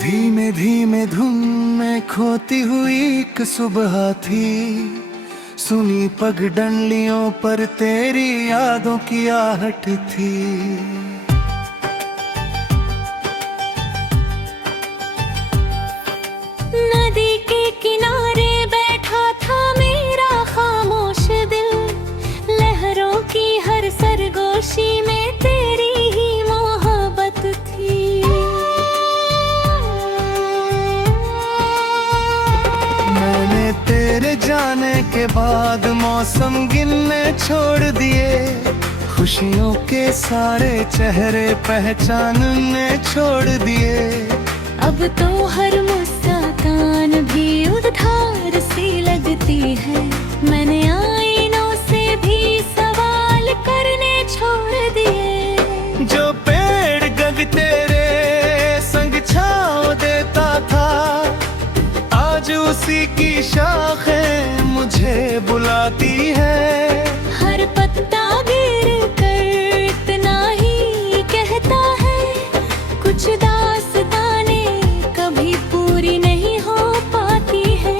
धीमे धीमे धुन में खोती हुई एक सुबह थी। सुनी पगडंडियों पर तेरी यादों की आहट थी। नदी के किनारे बैठा था मेरा खामोश दिल। लहरों की हर सरगोशी में तेरी ही मोहब्बत थी। मैंने तेरे जाने के बाद मौसम गिनने छोड़ दिए। खुशियों के सारे चेहरे पहचानने छोड़ दिए। अब तो हर मुस्कान भी उधार सी लगती है। मैंने आईनों से भी सवाल करने छोड़ दिए। जो पेड़ गग तेरे संग छाँव देता था, आज उसी की शाखें मुझे बुलाती है। हर पत्ता गिर कर इतना ही कहता है, कुछ दास्तानें कभी पूरी नहीं हो पाती है।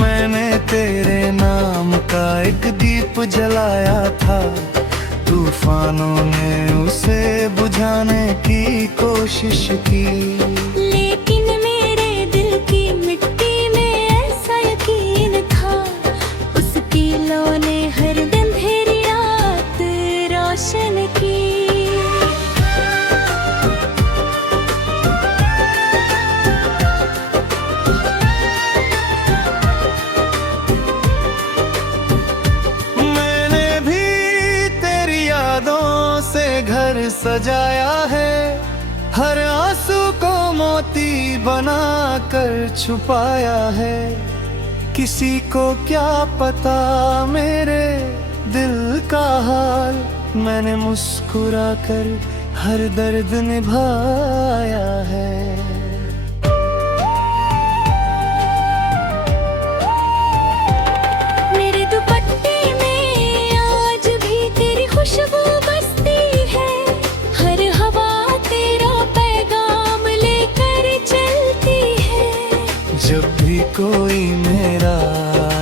मैंने तेरे नाम का एक दीप जलाया था, तूफानों ने उसे बुझाने की कोशिश की। लेकिन मेरे दिल की मिट्टी में ऐसा यकीन था, उसकी लौ ने हर दिन अंधेरी रात रोशन की। मैंने भी तेरी यादों से घर सजाया है। हर आंसू को मोती बना कर छुपाया है। किसी को क्या पता मेरे दिल का हाल, मैंने मुस्कुरा कर हर दर्द निभाया है। मेरे दुपट्टे में आज भी तेरी खुशबू बसती है। हर हवा तेरा पैगाम लेकर चलती है। जब भी कोई मेरा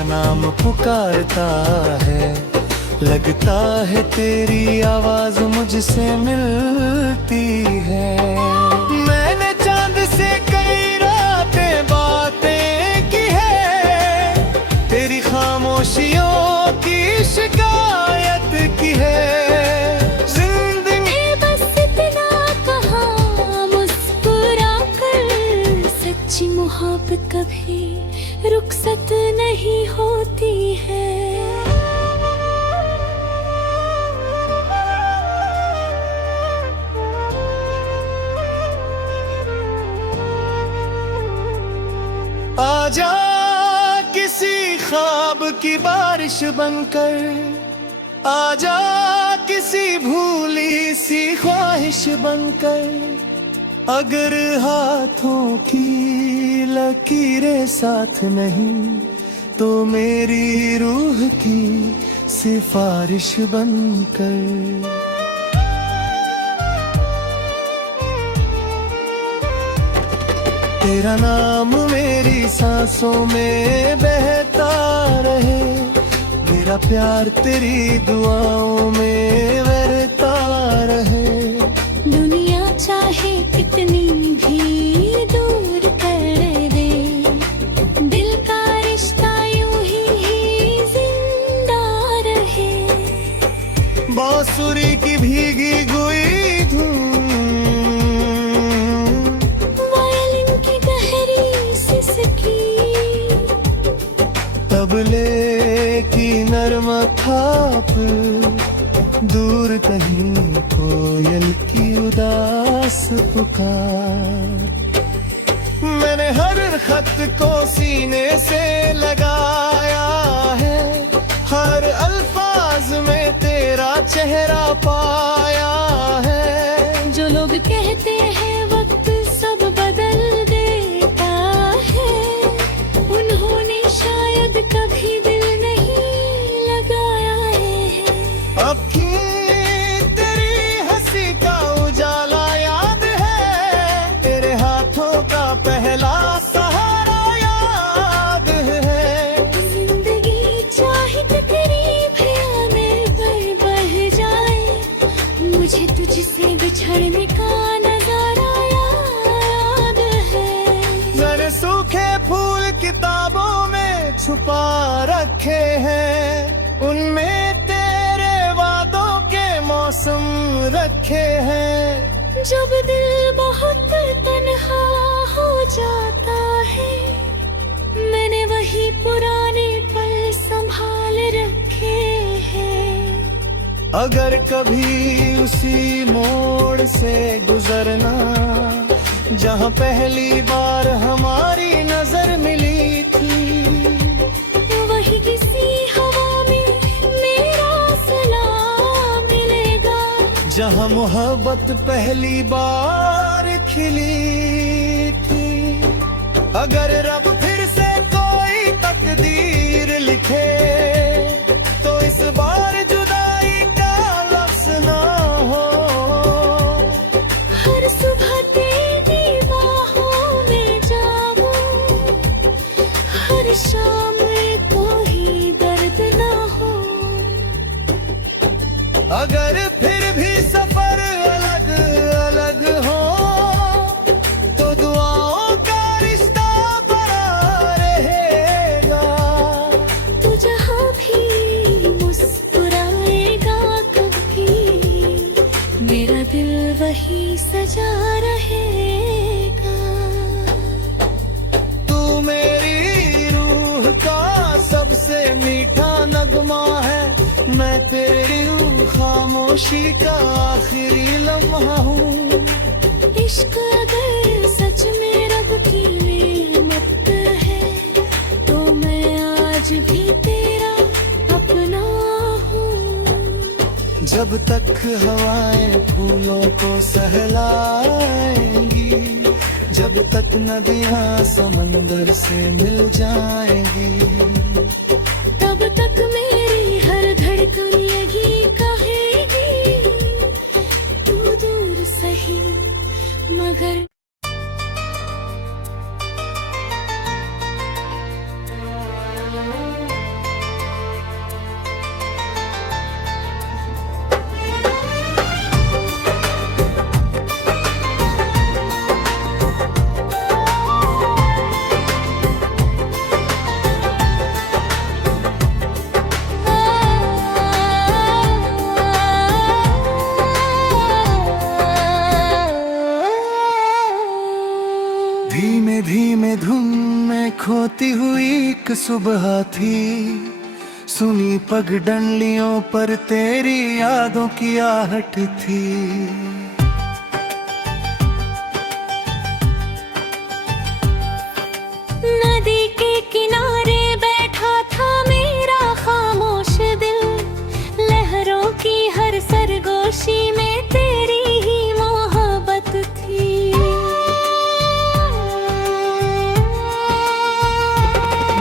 नाम पुकारता है, लगता है तेरी आवाज मुझसे मिलती है। मैंने चांद से कई रातें बातें की है, तेरी खामोशियों की शिकायत की है। जिंदगी बस इतना कहा मुस्कुरा कर, सच्ची मोहब्बत कभी रुखसत नहीं होती है। आजा किसी ख्वाब की बारिश बनकर, आजा किसी भूली सी ख्वाहिश बनकर। अगर हाथों की लकीरें साथ नहीं, तो मेरी रूह की सिफारिश बनकर। तेरा नाम मेरी सांसों में बहता रहे, मेरा प्यार तेरी दुआओं में बहता रहे। दुनिया चाहे कितनी भी दूर कर दे, दिल का रिश्ता यूं ही जिंदा रहे। बांसुरी की भीगी हुई धुन, वायलिन की गहरी सिसकी, तबले की नरम थाप, दूर कहीं कोयल की उदास पुकार। मैंने हर खत को सीने से लगाया है, हर अल्फाज में तेरा चेहरा पाया है। जो लोग कहते हैं वक्त सब बदल देता है, उन्होंने शायद कभी दिल नहीं लगाया है। अब की तेरी हंसी का उजाला याद है, तेरे हाथों छुपा रखे हैं, उनमें तेरे वादों के मौसम रखे हैं। जब दिल बहुत तन्हा हो जाता है, मैंने वही पुराने पल संभाल रखे हैं। अगर कभी उसी मोड़ से गुजरना जहाँ पहली बार हमारी नजर मिली थी, वही किसी हवा में मेरा सलाम मिलेगा, जहाँ मोहब्बत पहली बार खिली थी। अगर रब फिर से कोई तकदीर लिखे तो इस बार जुदाई का लफ्ज़ ना हो। हर सुबह तेरी बाहों में जाऊं, हर शाम कोई दर्द ना हो। अगर फिर भी सफर अलग अलग हो तो दुआओं का रिश्ता बना रहेगा। तू जहाँ भी मुस्कुराएगा कभी, मेरा दिल वही सजा रहेगा। तू मेरी रूह का सबसे मीठा नगमा है, मैं तेरी खामोशी का आखिरी लम्हा हूँ। इश्क अगर सच में रब की नेमत है, तो मैं आज भी तेरा अपना हूँ। जब तक हवाएं फूलों को सहलाएंगी, जब तक नदियाँ समंदर से मिल जाएंगी, तब तक मेरी हर धड़कन यही कहेगी, तू दूर सही मगर धीमे धीमे धुन में खोती हुई एक सुबह थी, सुनी पगडंडियों पर तेरी यादों की आहट थी। नदी के किनारे बैठा था मेरा खामोश दिल, लहरों की हर सरगोशी में तेरी ही मोहब्बत थी।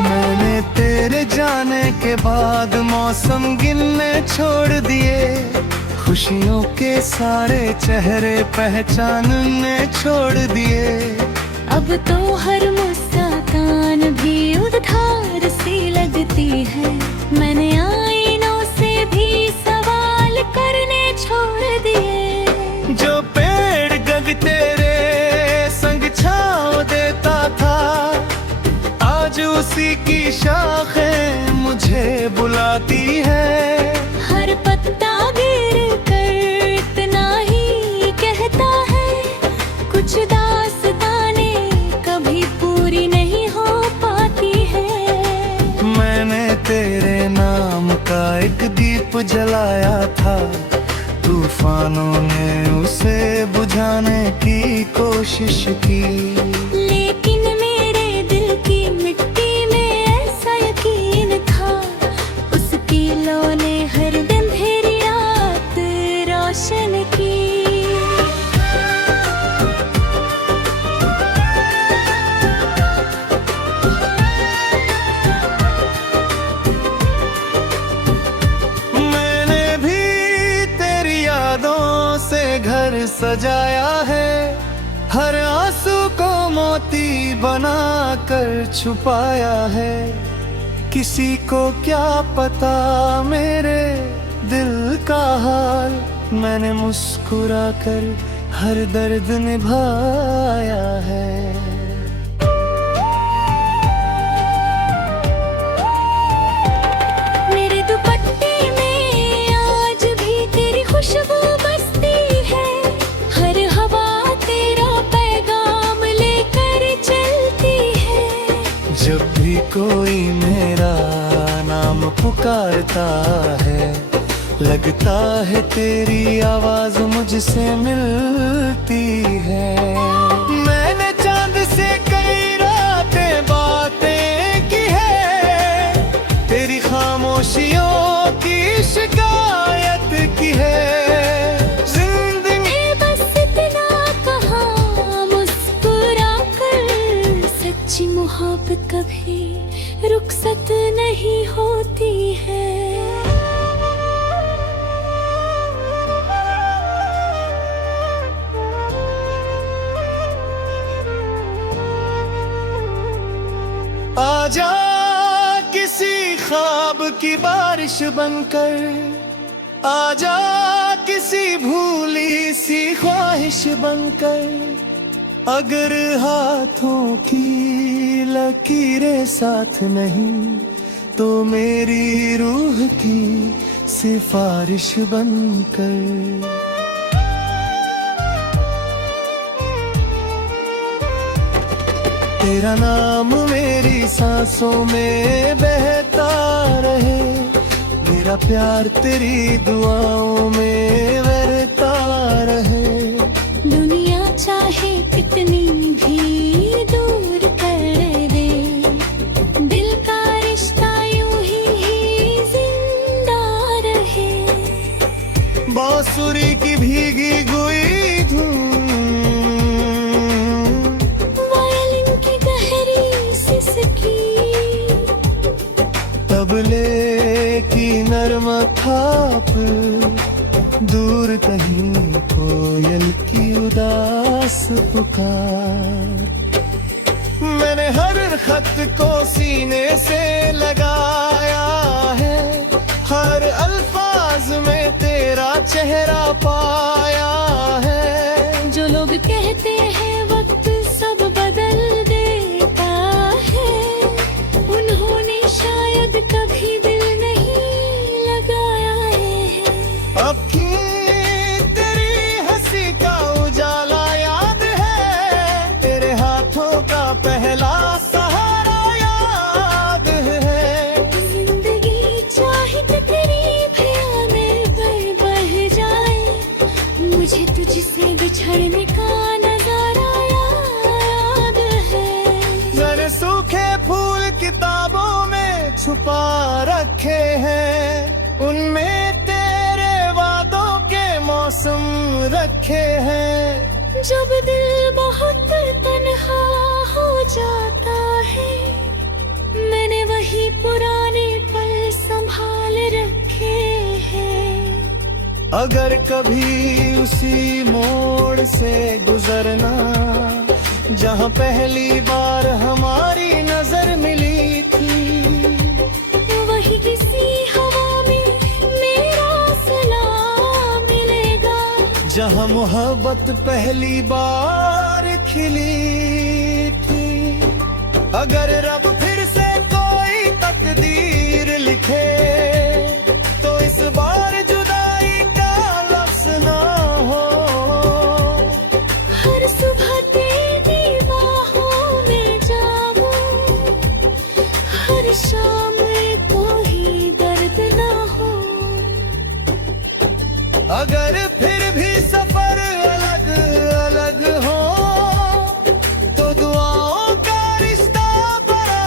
मैंने तेरे जाने के बाद मौसम गिनने छोड़ दिए, खुशियों के सारे चेहरे पहचानने छोड़ दिए। अब तो हर मुस्कान भी उधार सी लगती है, मैंने आईनों से भी सवाल करने छोड़ दिए। जो पेड़ गग तेरे संग छाँव देता था, आज उसी की शाखें मुझे बुलाती है। हर पत्ता गिर कर इतना ही कहता है, कुछ दास्तानें कभी पूरी नहीं हो पाती है। मैंने तेरे नाम का एक दीप जलाया था, तूफानों ने उसे बुझाने की कोशिश की। लेकिन मेरे दिल की मिट्टी में ऐसा यकीन था, उसकी लौ ने हर दिन अंधेरी रात रोशन की। मैंने भी तेरी यादों से घर सजाया है, हर आंसू को मोती बना कर छुपाया है। किसी को क्या पता मेरे दिल का हाल, मैंने मुस्कुरा कर हर दर्द निभाया है। कोई मेरा नाम पुकारता है, लगता है तेरी आवाज मुझसे मिलती है। मैंने चांद से कई रातें बातें की है, तेरी खामोशियों की शिकायत की है। जिंदगी बस इतना कहा मुस्कुरा कर, सच्ची मोहब्बत कभी रुखसत नहीं होती है। आजा किसी ख्वाब की बारिश बनकर, आजा किसी भूली सी ख्वाहिश बनकर। अगर हाथों की लकीरें साथ नहीं तो मेरी रूह की सिफारिश बनकर। तेरा नाम मेरी सांसों में बहता रहे, मेरा प्यार तेरी दुआओं में बहता रहे। दुनिया चाहे कितनी भी दूर कर दे, दिल का रिश्ता यूं ही जिंदा रहे। बांसुरी की भीगी हुई धुन, वायलिन की गहरी सिसकी, तबले की नरम थाप, दूर कहीं कोयल की उदास पुकार। मैंने हर खत को सीने से लगाया है, हर अल्फाज में तेरा चेहरा पाया है। जो लोग कहते हैं वक्त सब बदल देता है, उन्होंने शायद कभी दिल नहीं लगाया है। अब की तेरी हंसी का उजाला याद है, तेरे हाथों का पहला सहारा याद है। जिंदगी चाहे तेरी भैया में बह जाए, मुझे तुझसे बिछड़ने का नजारा याद है। जरे सूखे फूल किताबों में छुपा रखे हैं, उनमें तेरे वादों के मौसम रखे हैं। जब दिल बहुत तन्हा हो जाता है, मैंने वही पुराने पल संभाल रखे हैं। अगर कभी उसी मोड़ से गुजरना, जहाँ पहली बार हमारी नजर मिली थी, वही किसी हवा में मेरा सलाम मिलेगा। जहाँ मोहब्बत पहली बार खिली थी। अगर रब फिर से कोई तकदीर लिखे, तो इस बार जुदाई का लफ्ज़ ना हो। हर सुबह तेरी बाहों में जाऊं, हर शाम कोई दर्द ना हो। अगर फिर भी सफर अलग अलग हो, तो दुआओं का रिश्ता बना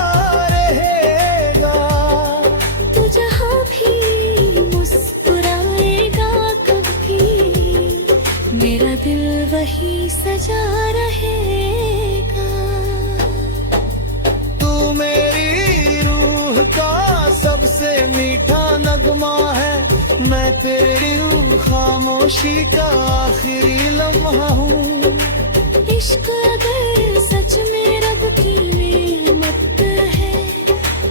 रहेगा। तू जहाँ भी मुस्कुराएगा कभी, मेरा दिल वही सजा रहेगा। तू मेरी रूह का सबसे मीठा नगमा है, मैं तेरी खामोशी का आखिरी लम्हा हूँ। इश्क अगर सच में रब की नेमत है,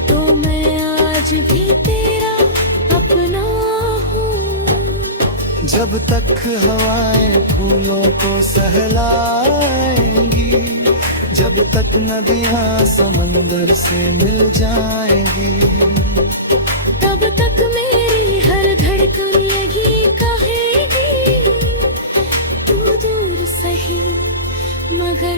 तो मैं आज भी तेरा अपना हूँ। जब तक हवाएं फूलों को सहलाएंगी, जब तक नदियाँ समंदर से मिल जाएंगी, तब तक मेरी हर धड़कन यही कहेगी, तू दूर सही मगर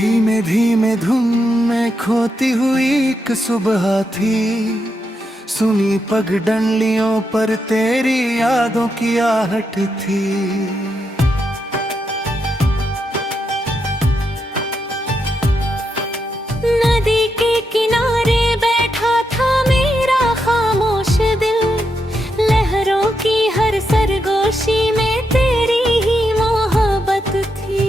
धीमे धीमे धुन में खोती हुई एक सुबह थी, सुनी पगडंडियों पर तेरी यादों की आहट थी। नदी के किनारे बैठा था मेरा खामोश दिल, लहरों की हर सरगोशी में तेरी ही मोहब्बत थी।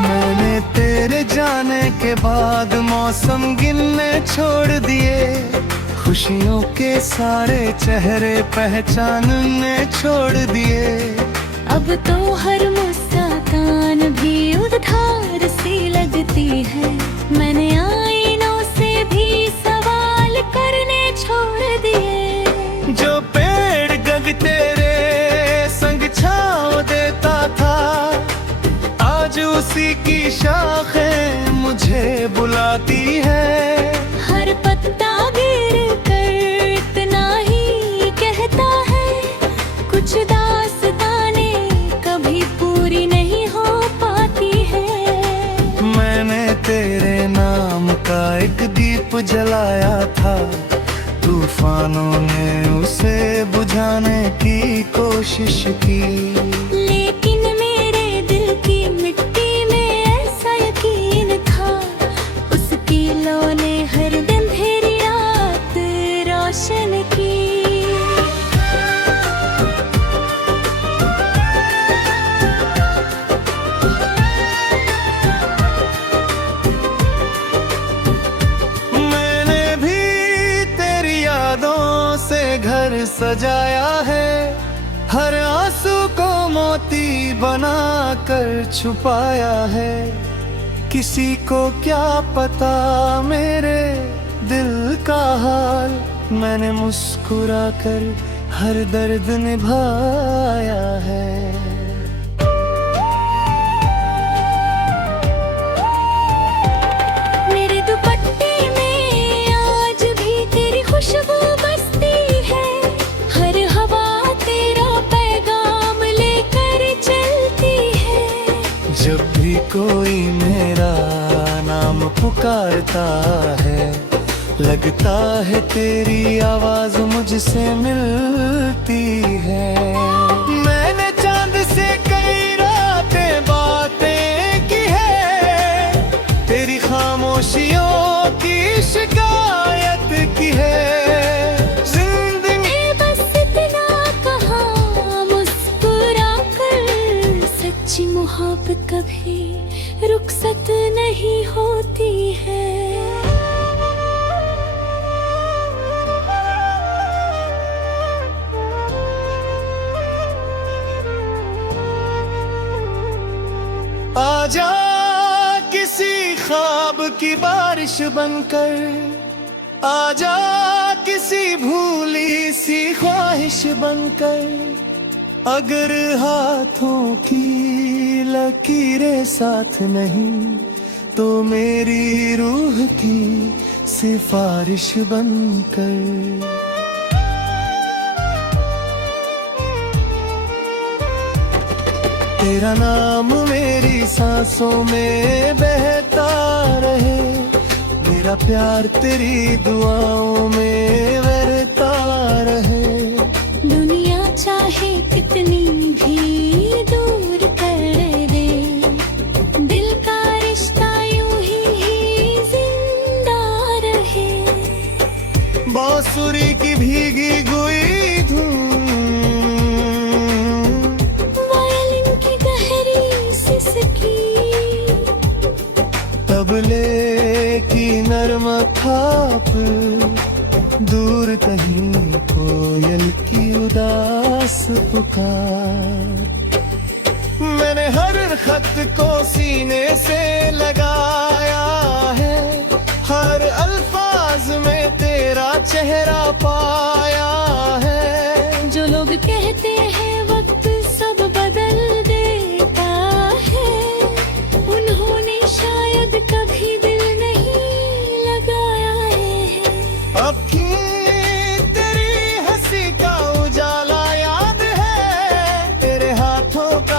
मैंने तेरे जाने के बाद मौसम गिनने छोड़ दिए, खुशियों के सारे चेहरे पहचानने छोड़ दिए। अब तो हर मुस्कान भी उधार सी लगती है, मैंने आईनों से भी सवाल करने छोड़ दिए। जो पेड़ गग तेरे संग छाँव देता था, आज उसी की शाखें मुझे बुलाती है। हर पत्ता गिर कर इतना ही कहता है, कुछ दास्तानें कभी पूरी नहीं हो पाती है। मैंने तेरे नाम का एक दीप जलाया था, तूफानों ने उसे बुझाने की कोशिश की। लेकिन मेरे दिल की मिट्टी में ऐसा यकीन था, उसकी लौ ने हर दिन अंधेरी रात रोशन की। मैंने भी तेरी यादों से घर सजाया है, हर आंसू को मोती बना कर छुपाया है। किसी को क्या पता मेरे दिल का हाल, मैंने मुस्कुरा कर हर दर्द निभाया है। मेरे दुपट्टे में आज भी तेरी खुशबू बसती है, हर हवा तेरा पैगाम लेकर चलती है। जब भी कोई मेरा नाम पुकारता है, लगता है तेरी आवाज मुझसे मिलती है। मैंने चांद से कई रातें बातें की है, तेरी खामोशियों की शिकायत की है। जिंदगी बस इतना कहा मुस्कुरा कर, सच्ची मोहब्बत कभी रुखसत नहीं होती है। आजा किसी ख्वाब की बारिश बनकर, आजा किसी भूली सी ख्वाहिश बनकर। अगर हाथों की लकीरें साथ नहीं, तो मेरी रूह की सिफारिश बनकर। तेरा नाम मेरी सांसों में बहता रहे, मेरा प्यार तेरी दुआओं में बहता रहे। दुनिया चाहे कितनी भी दूर कर दे, दिल का रिश्ता यूं ही जिंदा रहे। बांसुरी की भीगी हुई धुन, वायलिन की गहरी सिसकी, तबले की नरम थाप, दूर कहीं कोयल की उदास पुकार। मैंने हर खत को सीने से लगाया है, हर अल्फाज में तेरा चेहरा पाया है। जो लोग कहते हैं वक्त सब बदल देता है, उन्होंने शायद कभी दिल नहीं लगाया है। अब की तेरी हंसी का उजाला याद है, तेरे हाथों का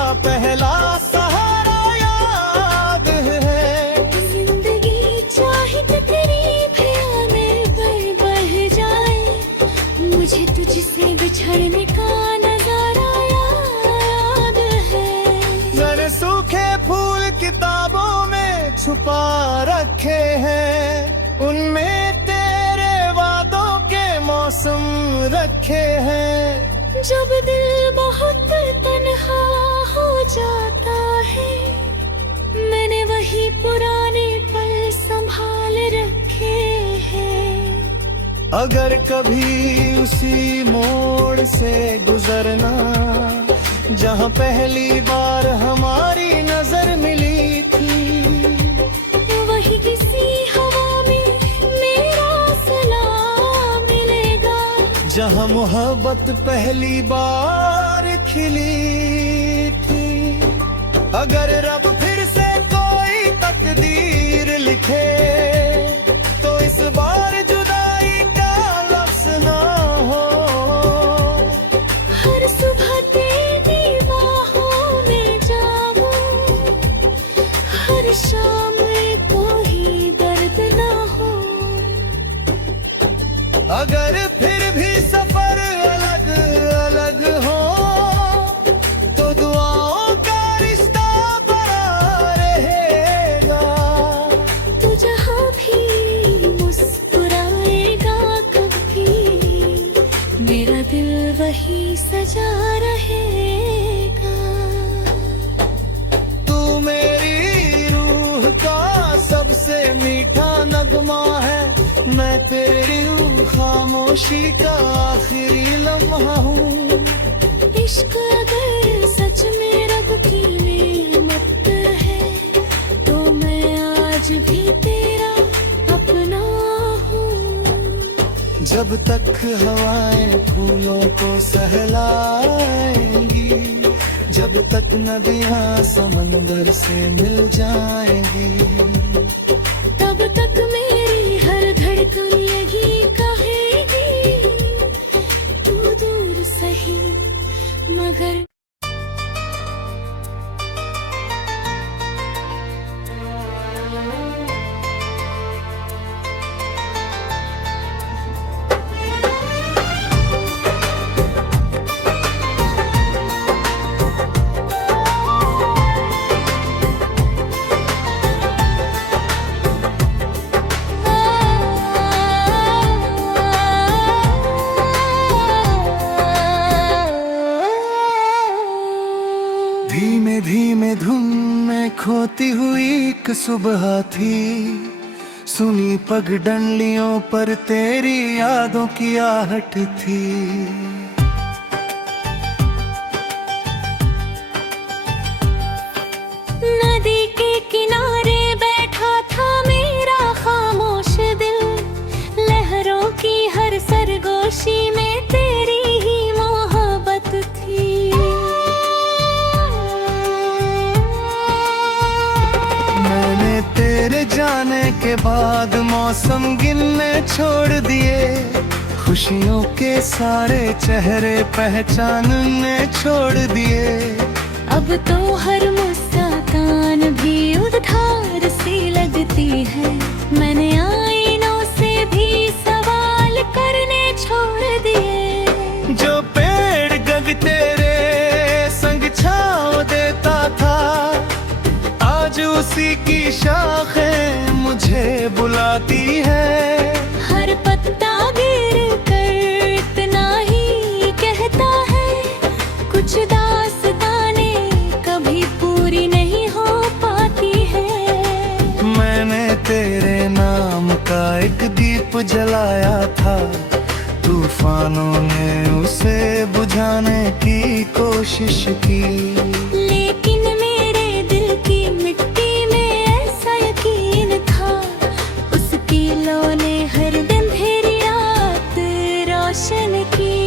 छुपा रखे हैं, उनमें तेरे वादों के मौसम रखे हैं। जब दिल बहुत तन्हा हो जाता है, मैंने वही पुराने पल संभाल रखे हैं। अगर कभी उसी मोड़ से गुजरना जहाँ पहली बार हमारी नजर मिली थी, वही किसी हवा में मेरा सलाम मिलेगा। जहाँ मोहब्बत पहली बार खिली थी। अगर रब फिर से कोई तकदीर लिखे तो इस बार जुदाई का लफ्ज़ ना हो। हर सुबह तेरी बाहों में जाऊं, हर शाम कोई दर्द ना हो। अगर फिर भी सफर अलग अलग हो तो दुआओं का रिश्ता बना रहेगा। तू जहाँ भी मुस्कुराएगा कभी, मेरा दिल वही सजा रहेगा। तू मेरी रूह का सबसे मीठा नगमा है, मैं तेरी खामोशी का आखिरी लम्हा हूँ। इश्क अगर सच में रब की नेमत है, तो मैं आज भी तेरा अपना हूँ। जब तक हवाएं फूलों को सहलाएंगी, जब तक नदियाँ समंदर से मिल जाएंगी, तब तक मेरी हर धड़कन यही कहेगी, तू दूर सही मगर। धीमे धीमे धुन में खोती हुई एक सुबह थी, सुनी पगडंडियों पर तेरी यादों की आहट थी। नदी के किनारे बैठा था मेरा खामोश दिल, लहरों की हर सरगोशी में तेरी ही मोहब्बत थी। मैंने तेरे जाने के बाद मौसम गिनने छोड़ दिए, खुशियों के सारे चेहरे पहचानने छोड़ दिए। अब तो हर मुस्कान भी उधार सी लगती है, मैंने आईनों से भी सवाल करने छोड़ दिए। जो पेड़ गग तेरे संग छाँव देता था, आज उसी की शाखें मुझे बुलाती है। हर पत्ता गिर कर इतना ही कहता है, कुछ दास्तानें कभी पूरी नहीं हो पाती है। मैंने तेरे नाम का एक दीप जलाया था, तूफानों ने उसे बुझाने की कोशिश की। लेकिन मेरे दिल की मिट्टी में ऐसा यकीन था, उसकी लौ ने हर दिन अंधेरी रात रोशन की।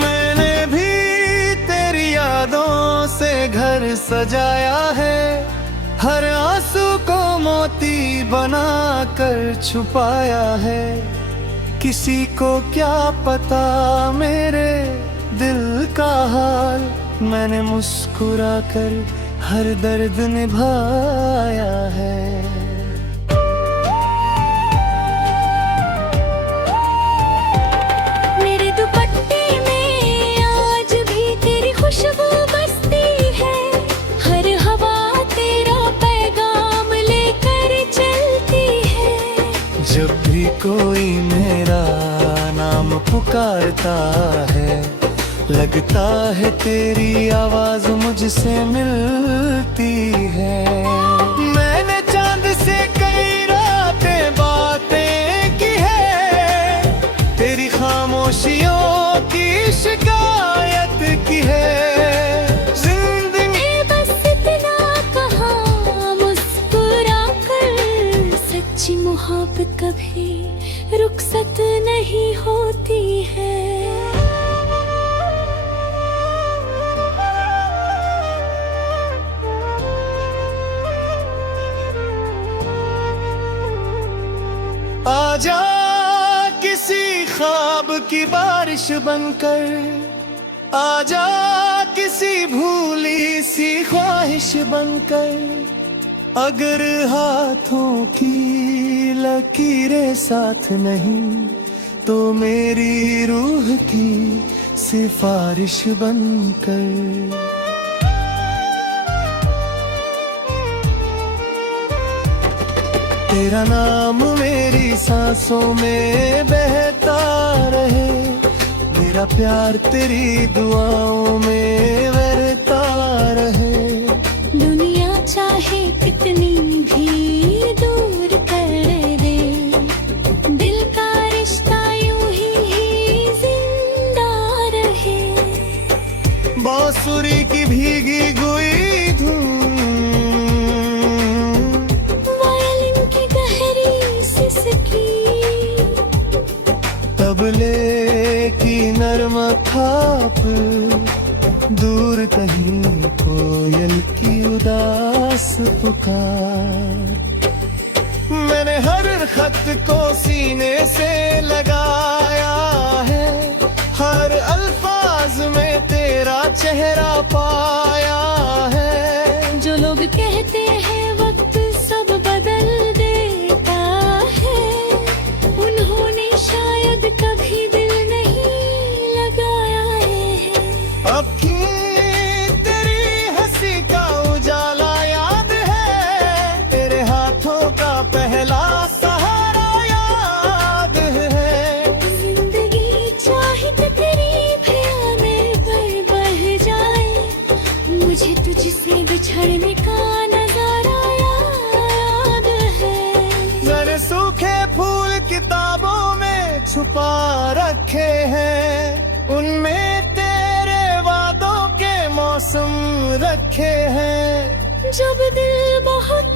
मैंने भी तेरी यादों से घर सजाया है, हर आंसू को मोती बना कर छुपाया है। किसी को क्या पता मेरे दिल का हाल, मैंने मुस्कुरा कर हर दर्द निभाया है। जब भी कोई मेरा नाम पुकारता है, लगता है तेरी आवाज मुझसे मिलती है। मैंने चांद से कई रातें बातें की है, तेरी खामोशियों की शिकायत की है। जिंदगी बस इतना कहा मुस्कुरा कर, सच्ची मोहब्बत कभी रुखसत नहीं होती है। आजा किसी ख्वाब की बारिश बनकर, आजा किसी भूली सी ख्वाहिश बनकर। अगर हाथों की लकीरें साथ नहीं, तो मेरी रूह की सिफारिश बनकर। तेरा नाम मेरी सांसों में बहता रहे, मेरा प्यार तेरी दुआओं में बहता रहे। दुनिया चाहे कितनी भी दूर कर दे, दिल का रिश्ता यूं ही जिंदा रहे। बांसुरी की भीगी हुई धुन, वायलिन की गहरी सिसकी, तबले की नरम थाप, दूर कहीं कोयल की उदास पुकार। मैंने हर खत को सीने से लगाया है, हर अल्फाज में तेरा चेहरा पाया है। जो लोग कहते हैं वक्त सब बदल देता है, उन्होंने शायद कभी दिल नहीं लगाया है। अब की तेरी हंसी का उजाला याद है, तेरे हाथों का पहला सहारा याद है। जिंदगी चाहे तेरी भैया में बह जाए, मुझे तुझसे बिछड़ने का नजारा याद है। जरे सूखे फूल किताबों में छुपा रखे हैं, उनमें तेरे वादों के मौसम रखे हैं। जब दिल बहुत